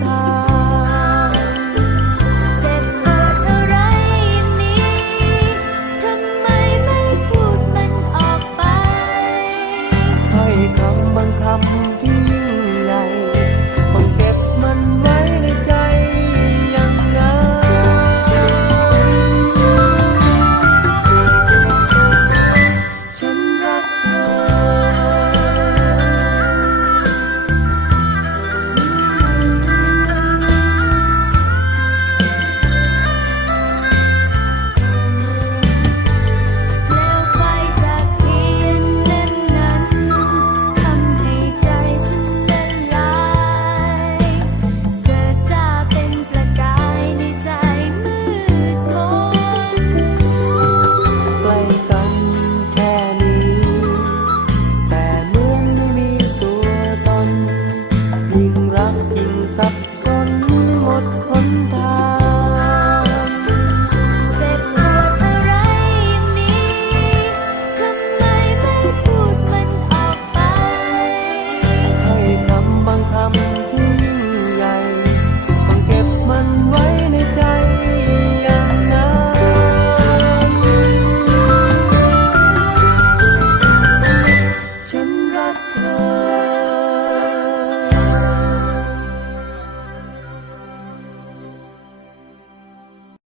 た。